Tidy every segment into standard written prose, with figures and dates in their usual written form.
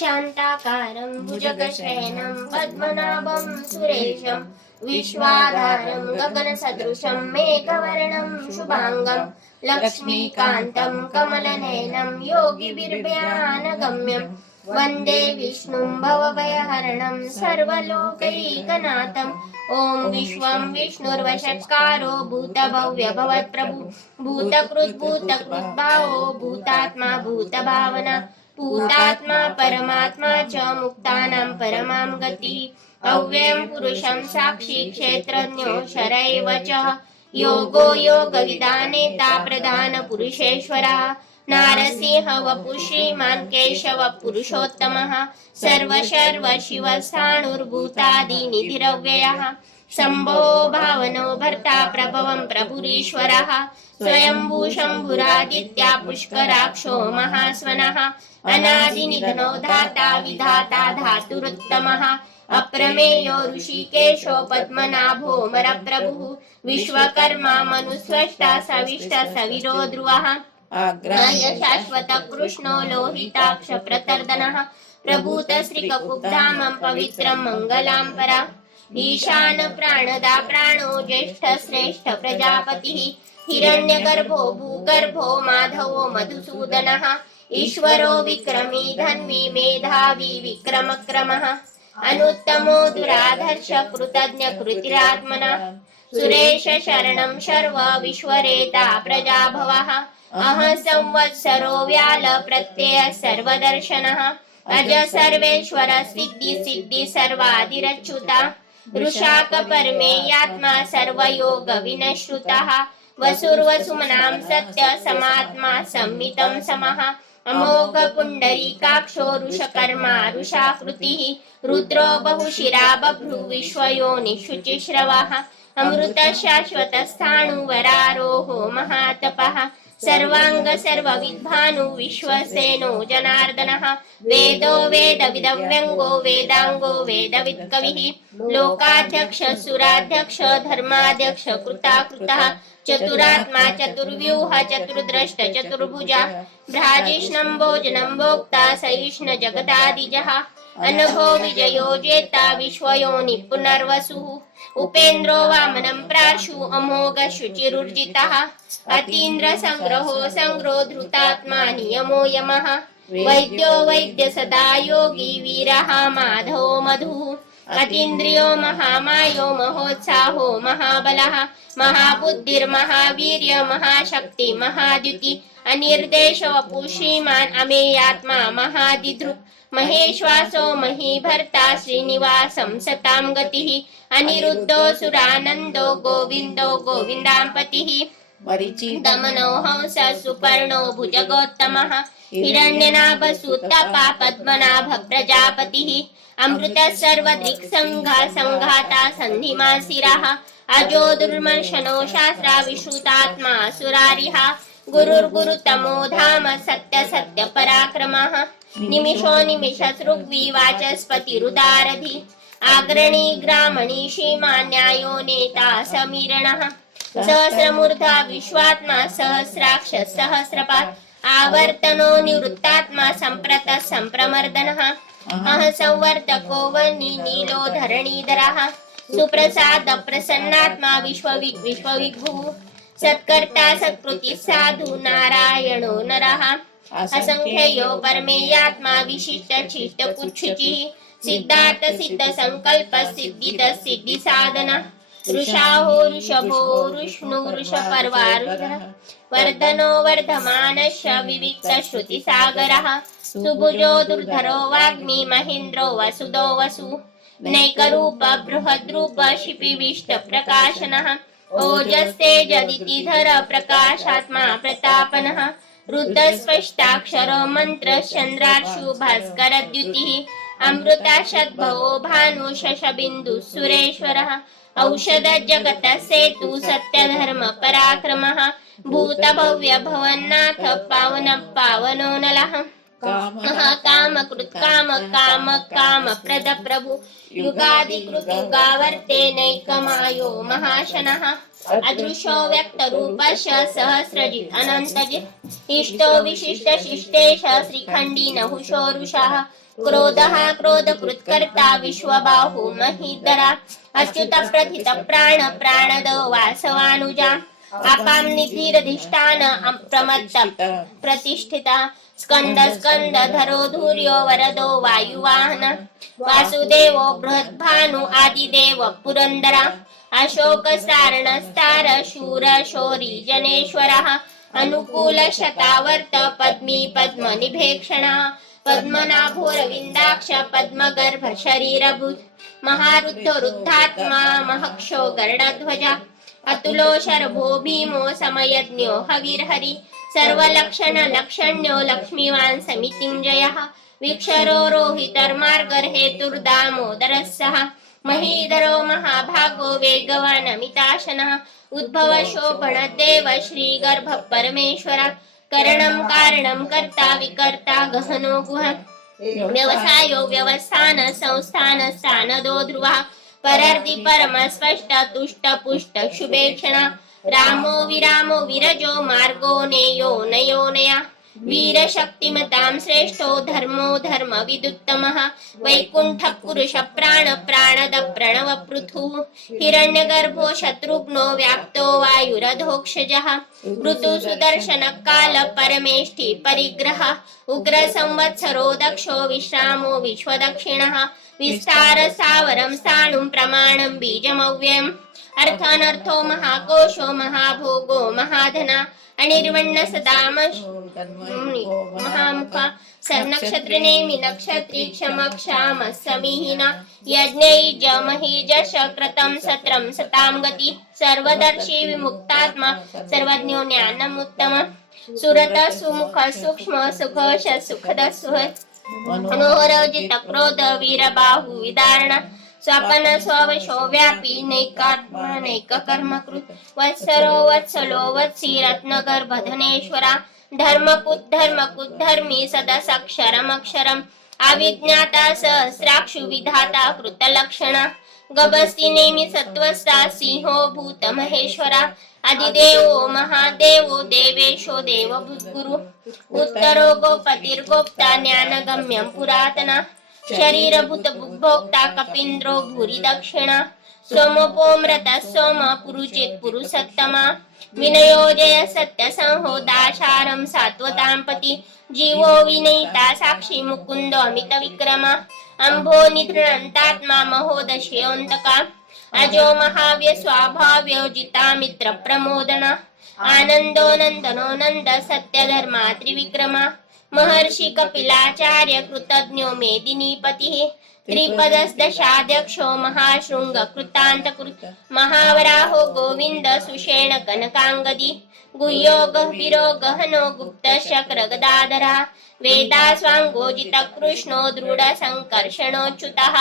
शान्ताकारं भुजगशयनं पद्मनाभं सुरेशं विश्वाधारं गगनसदृशं मेघवर्णं शुभाङ्गं लक्ष्मीकान्तं कमलनयनं योगिभिर्ध्यानगम्यं वन्दे विष्णुं भवभयहरणं सर्वलोकैकनाथम् ॐ विश्वं विष्णुर्वषट्कारो भूतभव्यभवत्प्रभु भूतकृद्भूतकृद्भावो भूतात्मा भूतभावना भूतात्मा परमात्मा च मुक्तानां परमां गतिः अव्ययं पुरुषं साक्षी क्षेत्रज्ञो शरैव च योगो योगविदानेता प्रधानपुरुषेश्वरः नारसिंह वपुः श्रीमान् केशव पुरुषोत्तमः सर्व शिवस्थाणुर्भूतादिनिधिरव्ययः शम्भो भावनो भर्ता प्रभवं प्रभुरीश्वरः स्वयंभू शम्भुरादित्या पुष्कराक्षो महास्वनः अनादिनिधनो धाता विधाता धातुरुत्तमः अप्रमेयो ऋषिकेशो पद्मनाभो मरप्रभुः विश्वकर्मा मनुस्वष्टा सविष्ट सविरो ध्रुवः आग्राय शाश्वत कृष्णो लोहिताक्ष प्रतर्दनः प्रभूत श्रीककुब्धामं पवित्रं मङ्गलाम्बरा ईशान प्राणदा प्राणो ज्येष्ठ श्रेष्ठ प्रजापतिः हिरण्यगर्भो भूगर्भो माधवो मधुसूदनः ईश्वरो विक्रमी धन्वी मेधावी विक्रमक्रमः अनुत्तमो दुराधर्ष कृतज्ञ कृतिरात्मनः सुरेश शरणं शर्व विश्वरेता प्रजाभवः अह संवत्सरो व्याल प्रत्यय सर्वदर्शनः अज सर्वेश्वर सिद्धि सिद्धि सर्वादिरच्युता ऋषाक परमेयात्मा सर्वयोग विनश्रुतः वसुर्वसुमनां सत्य समात्मा संमितं समः अमोघ पुण्डरीकाक्षो ऋषकर्मा ऋषाकृतिः रुद्रो बहुशिरा बभ्रु विश्वयोनिशुचिश्रवः अमृत शाश्वत स्थाणुवरारोहो महातपः सर्वांग सर्वविद्भानु विश्वसेनो जनार्दनः वेदो वेदविदव्यङ्गो वेदांगो वेदवित्कविः लोकाध्यक्ष सुराध्यक्ष धर्माध्यक्ष कृताकृतः चतुरात्मा चतुर्व्यूह चतुर्द्रष्ट चतुर्भुजा भ्राजिष्णं भोजनं भोक्ता सहिष्ण जगदादिजः अनघो विजयो जेता विश्वयोनि पुनर्वसुः उपेन्द्रो वामनं प्राशु अमोघ शुचिरुर्जितः अतीन्द्र संग्रहो संग्रो धृतात्मा नियमो यमः वैद्यो वैद्य सदा योगी वीरः माधवो मधुः अतीन्द्रियो महामायो महोत्साहो महाबलः महाबुद्धिर्महावीर्य महाशक्ति महाद्युति अनिर्देश वपुः श्रीमान् अमेयात्मा महादिदृक् महेश्वासो महीभर्ता श्रीनिवासं सतां गतिः अनिरुद्धो सुरानन्दो गोविन्दो गोविन्दाम्पतिः दमनो हंस सुपर्णो भुजगोत्तमः हिरण्यनाभ सुतपा पद्मनाभ प्रजापतिः अमृत सर्वदृक् संघा संघाता सन्धिमासिरः अजो दुर्मर्शनो शास्त्रा विश्रुतात्मा सुरारिः गुरुर्गुरुतमो धाम सत्य सत्य पराक्रमः निमिषो निमिष सृग्वी वाचस्पतिरुदारधि आग्रणी ग्रामणी श्रीमान् न्यायो नेता समीरणः सहस्रमूर्धा विश्वात्मा सहस्राक्ष सहस्रपात् आवर्तनो निवृत्तात्मा सम्प्रत सम्प्रमर्दनः अह संवर्तको वह्नि नीलो धरणीधरः सुप्रसाद प्रसन्नात्मा विश्वविभुः सत्कर्ता सत्कृति साधु नारायणो नरः असंख्यो परमेयात्मा विशिष्ट शिष्ट कुच्छुचिः सिद्धार्थ सिद्ध संकल्प सिद्धिद सिद्धि साधनः ऋषाहो ऋषभो ऋष्णु ऋषपर्वा वर्धनो वर्धमानश्च विविक्त श्रुति सागरः सुभुजो दुर्धरो वाग्मी महेन्द्रो वसुदो वसु नैकरूप बृहद्रूप शिपिविष्ट प्रकाशनः ओजस्तेजदितिधर प्रकाशात्मा प्रतापनः रुद्रस्पष्टाक्षरो मंत्र चंद्राक्षु भास्कर द्युतिः अमृताशद्भवो भानु शशबिन्दु सुरेश्वरः औषध जगत सेतु सत्य धर्म पराक्रमः भूत भव्य भवन्नाथ पावन पावनो नलः काम कृत काम काम काम प्रद प्रभु युगादिकृत युगावर्ते नैकमायो महाशनः अदृशो व्यक्त रूपश सहस्रजित अनंतजित इष्टो विशिष्ट शिष्टेश श्रीखंडी नहुषो ऋषः क्रोधः क्रोधकृत्कर्ता विश्वबाहु महीधरा अच्युत प्रथित प्राण प्राणद वासवानुजा आपां निधिरधिष्ठान प्रमत्त प्रतिष्ठिता स्कंद स्कंदधरो धूर्यो वरदो वायुवाहन वासुदेवो बृहद्भानु आदिदेव पुरंदरा अशोक सारणस्तार शूर शौरी जनेश्वरः अनुकूल शतावर्त पद्मी पद्मनिभेक्षण पद्मनाभोरविन्दाक्ष पद्मगर्भ शरीरभुज महारुद्धो रुद्धात्मा महक्षो गरुडध्वज अतुलो शर्भो भीमो समयज्ञो हविर्हरि सर्वलक्षण लक्षण्यो लक्ष्मीवान् समितिञ्जयः विक्षरो रोहितर्मार्गर्हेतुर्दामोदरः सः महीधरो महाभागो वेगवान् अमिताशनः उद्भव शोभन देव श्रीगर्भ परमेश्वर करणं कारणं कर्ता विकर्ता गहनो गुह व्यवसायो व्यवस्थान संस्थान स्थानदो ध्रुवः परर्दि परम स्पष्ट तुष्ट पुष्ट शुभेक्षण रामो विरामो विरजो मार्गो नेयो नयो नया वीर शक्तिमतां श्रेष्ठो धर्मो धर्म विदुत्तमः वैकुंठ पुरुष प्राण प्राणद प्रणव पृथुः हिरण्यगर्भो शत्रुघ्नो व्याप्तो वायुरधोक्षजः ऋतु सुदर्शन काल परमेष्ठि परिग्रह उग्र संवत्सरो दक्षो विश्रामो विश्वदक्षिणः विस्तार सावरं स्थाणुं प्रमाणं बीजमव्ययम् अर्थानर्थो महाकोशो महाभोगो महाधना अनिर्वण्ण सदामश महामुख नक्षत्रनेमि नक्षत्री क्षम समीहिना यज्ञैर्जमहिजश कृतं सत्रं सतां गति सर्वदर्शी विमुक्तात्मा सर्वज्ञो ज्ञानमुत्तम सुरत सुमुख सूक्ष्म सुघोष सुखद सुहृत् मनोहरजित क्रोध वीरबाहु विदारण स्वपन स्ववशो व्यापी नैकात्मा नैक कर्मकृत वत्सरो वत्सलो वत्सी रत्नगर्भधनेश्वरा धर्मकुद्धर्मी सदसक्षरमक्षरम् अविज्ञाता सहस्राक्षु विधाता कृतलक्षणा गभस्ति नेमि सत्त्वस्ता सिंहो भूत महेश्वरा अधिदेवो महादेवो देवेशो देवभूतगुरु उत्तरो गोपतिर्गोप्ता ज्ञानगम्यं पुरातना शरीरभूत भोक्ता कपीन्द्रो भूरि दक्षिणा सोमोपोमृत सोम पुरुचित् पुरुषोत्तमा विनयोजय सत्य संहो दाशारं सात्वतांपति जीवो विनयिता साक्षी मुकुंदो अमित विक्रमा अंभो निधृणन्तात्मा महोदशयोऽन्तका अजो महाव्य स्वाभाव्यो जिता मित्र प्रमोदना आनंदो नंदनो नंद सत्य धर्मा त्रिविक्रमा महर्षि कपिलाचार्य कृतज्ञो मेदिनीपतिः त्रिपदशदशाध्यक्षो महाशृंग कृतान्तकृत महावराहो गोविंद सुषेण कनकांगदी गुह्यो गह्वीरो गहनो गुप्त शक्र गदाधरा वेदास्वाङ्गोजित कृष्णो दृढ संकर्षणोच्युतः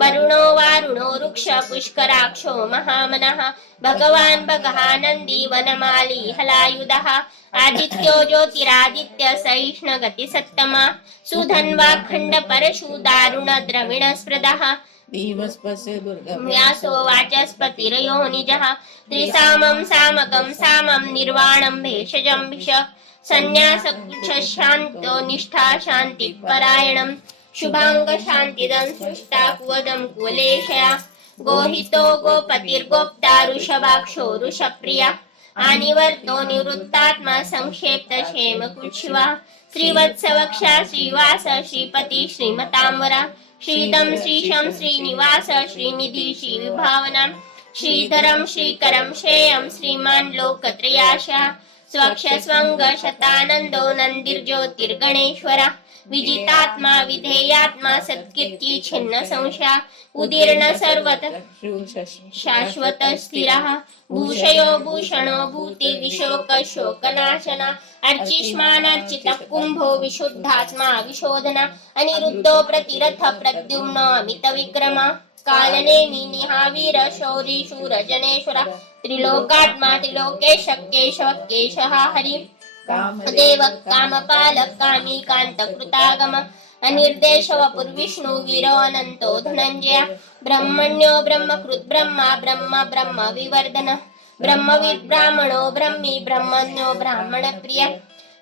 वरुणो वारुणो वृक्ष पुष्कराक्षो महामनः भगवान् भगहानन्दी वनमाली हलायुधः आदित्यो ज्योतिरादित्य सहिष्ण गति सत्तमा सुधन्वा खंड परशु दारुण द्रविण स्पृदः व्यासो वाचस्पतिरयो निजः त्रिसामं सामकं सामं निर्वाणं भेषजं विष संन्यासकुच्छान्तो निष्ठा शान्ति परायणं शुभांग शान्तिदं सृष्टा कुवदं कुवलेशया गोहितो गोपतिर्गोप्ता ऋषभाक्षो ऋषप्रिया आनिवर्तो निवृत्तात्मा संक्षेप्त क्षेम कुक्षिवा श्रीवत्सवक्षा श्रीवास श्रीपति श्रीमतांवरा श्रीदं श्रीशं श्रीनिवास श्रीनिधि श्रीविभावना श्रीधरं श्रीकरं श्रेयं श्रीमान् लोकत्रयाशा स्वक्षस्वंग शतानंदो नंदिर्ज्योतिर्गणेश्वरा विजितात्मा विधेयात्मा सत्कीर्ति छिन्न संशया उदीर्ण सर्वत शाश्वत स्थिरः भूषयो भूषणो भूति विशोक शोकनाशना अर्चिष्मानर्चित कुंभो विशुद्धात्मा विशोधना अनिरुद्धो प्रतिरथ प्रद्युम्नो अमित विक्रमा कालनेमि निहावीर शौरी शूर जनेश्वरा त्रिलोकात्मा त्रिलोकेश केशव केशः हरि देव कामपालक कामी कांत कृतागम अनिर्देश वपुर्विष्णु वीरो अनंतो धनंजय ब्रह्मण्यो ब्रह्मकृत ब्रह्मा ब्रह्म ब्रह्म विवर्धन ब्रह्मविद ब्राह्मणो ब्रह्मी ब्रह्मण्यो ब्राह्मण प्रिय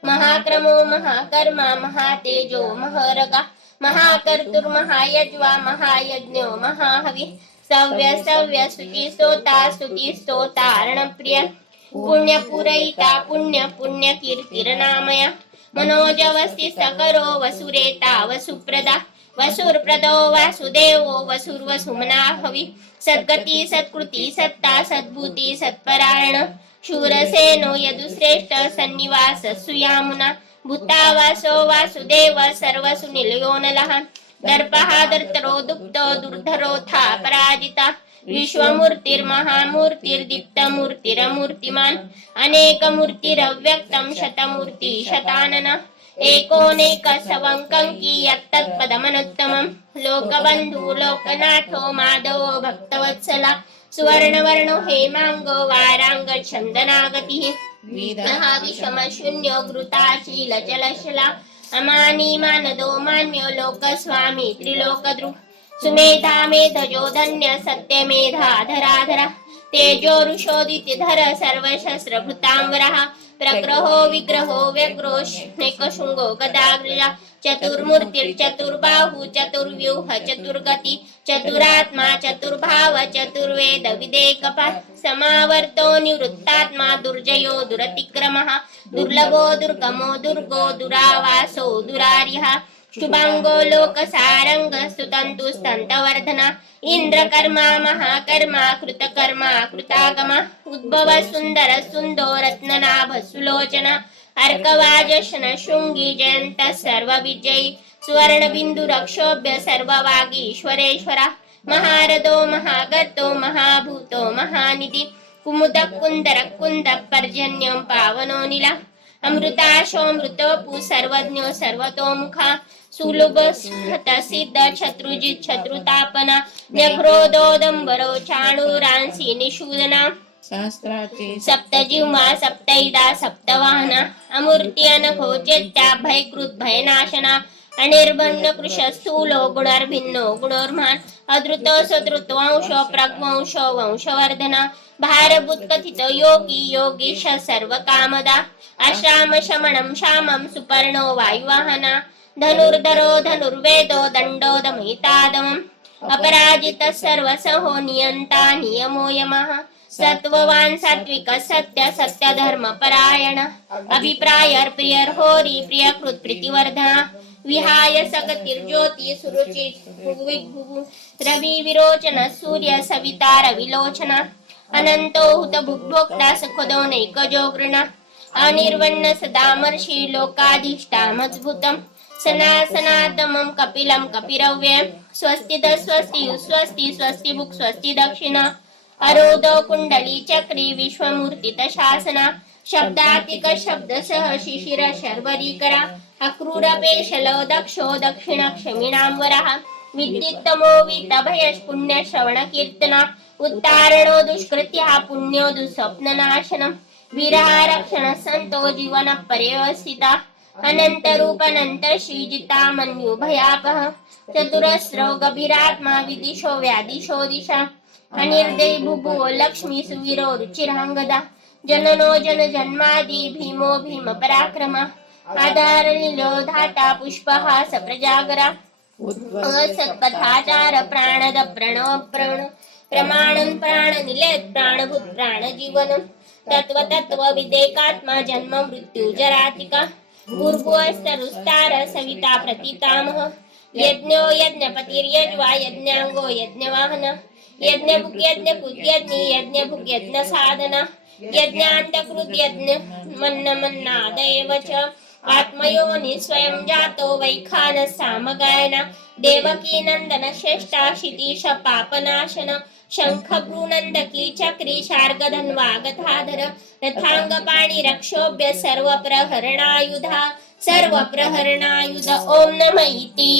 महाक्रमो महाकर्मा महातेजो महरगा महाकर्तुर्महायज्वा महायज्ञो महाहवि सव्य सव्य स्तुति स्तोता अर्णप्रिय पुण्यपूरयिता पुण्य पुण्य कीर्तिर्नामया मनोजवस्ति सकरो वसुरेता वसुप्रदा वसुरप्रदो वासुदेवो वसुर्वसुमनाहवि सद्गति सत्कृति सत्ता सद्भूति सत्परायण शूरसेनो यदुश्रेष्ठ सन्निवास सुयामुना भूतावासो वासुदेव सर्वसुनिलयोनलः दर्पः दर्तरो दुप्तो दुर्धरोथा पराजिता विश्वमूर्तिर्महामूर्तिर्दीप्तमूर्तिरमूर्तिमान् अनेकमूर्तिरव्यक्तं शतमूर्ति शतानन एकोनेक सवङ्कङ्की यत्तत्पदमनुत्तमं लोकबन्धु लोकनाथो माधवो भक्तवत्सला सुवर्णवर्णो हेमाङ्गो वाराङ्ग चन्दनागतिः विषमशून्यो घृताशीलजलशला अमानी मानदो मान्यो लोकस्वामी त्रिलोकद्रु सुमेधा मेधजो धन्य सत्यमेधा धराधरा तेजो ऋषोदितिधर सर्वशस्त्रभृताम्बरः प्रग्रहो विग्रहो व्यग्रोष्णेकशृङ्गो गदाग्रजा चतुर्मूर्तिर्चतुर्बाहु चतुर्व्यूह चतुर्गति चतुरात्मा चतुर्भाव चतुर्वेद विदेकपात् समावर्तो निवृत्तात्मा दुर्जयो दुरतिक्रमः दुर्लभो दुर्गमो दुर्गो दुरावासो दुरार्यः शुभांगो लोकसारंग स्तुतन्तु स्तंतवर्धना इंद्रकर्मा महाकर्मा कृतकर्मा कृतागमा उद्भव सुंदर सुंदो रत्ननाभ सुलोचना अर्कवाजशन शृंगी जयंत सर्वविजयी सुवर्ण बिंदु रक्षोभ्य सर्ववागीश्वरेश्वरा महारदो महागतो महाभूतो महानिधि कुमुद कुंदर कुंद पर्जन्यं पावनो नीला अमृताशोऽमृतोऽपु सर्वज्ञो सर्वतोमुखा सुलभ सिद्ध शत्रुजित शत्रुतापना न्यक्रोधोदंबरो चाणूरांसी निषूदना शास्त्राचे सप्तजिह्वा सप्तैदा सप्तवाहना अमूर्ती अनघो चेत्या भयकृत भयनाशना अनिर्बंध कृश स्थूलो गुणर्भिन्नो गुणोर्मान् अधृत सधृत वंश प्रग्वंश वंशवर्धना भारभूत कथित योगी योगीश सर्वकामदा आश्राम शमनं शामं सुपर्णो वायुवाहना धनुर्धरो धनुर्वेदो दण्डो दमयितादमम् अपराजित सर्वसहो नियन्ता नियमो यमः सत्ववान् सात्विक सत्य सत्य धर्म परायण अभिप्रायर प्रियर होरी प्रियकृत प्रीतिवर्धना विहाय सगतिर्ज्योति सुरुचि भुवि रवि विरोचन सूर्य सविता रविलोचना अनंतो हुत भुक्भोक्ता सखदो नैकजोगृण अनिर्वण्ण सदामर्षि लोकाधिष्ठा मद्भुतम् सनासनातमं कपिलं कपिरव्ययम् स्वस्ति स्वस्ति स्वस्ति स्वस्ति भुक् स्वस्ति दक्षिण अरोधो कुंडली चक्री विश्वमूर्तित शासना शब्दातिक शब्द सह शिशिर शर्वरीकरा अक्रूरपेशलो दक्षो दक्षिण क्षमिणांवरः विद्युत्तमो वीतभयश पुण्य श्रवण कीर्तना उत्तारणो दुष्कृत्या पुण्यो दुःस्वप्ननाशनम् वीरारक्षण संतो जीवन पर्यवसिता अनंत रूप अनंत श्रीजिता मन्यु भयापह चतुरस्रो गभीरात्मा विदिशो व्यादिशो दिशा अनिर्दयी भुभुवो लक्ष्मी सुवीरो रुचिरांगदा जननो जन जन्मादि भीमो भीम पराक्रम आधार लीलो धाता पुष्पहास प्रजागरा सत्पथाचार प्राणद प्रणव प्रण प्रमाणं प्राण निलेत प्राणभूत प्राण जीवनम तत्व तत्व विदेकात्मा जन्म मृत्यु जरातिका भूर्भुवस्तरुस्तार सविता प्रतीतामह यज्ञो यज्ञपतिर्यज्वा यज्ञांगो यज्ञवाहन यज्ञभुक् यज्ञकृत यज्ञ यज्ञभुक् यज्ञ साधना यज्ञान्तकृत यज्ञ मन्न मन्नादयेव च आत्मयोनि स्वयं जातो वैखान सामगायना देवकी नंदन श्रेष्ठा क्षितीश पापनाशन शंख भ्रूनंदकी चक्री शार्गधन्वा गधाधर रथांग पाणी रक्षोभ्य सर्व प्रहरणायुधा ओम नमः इति।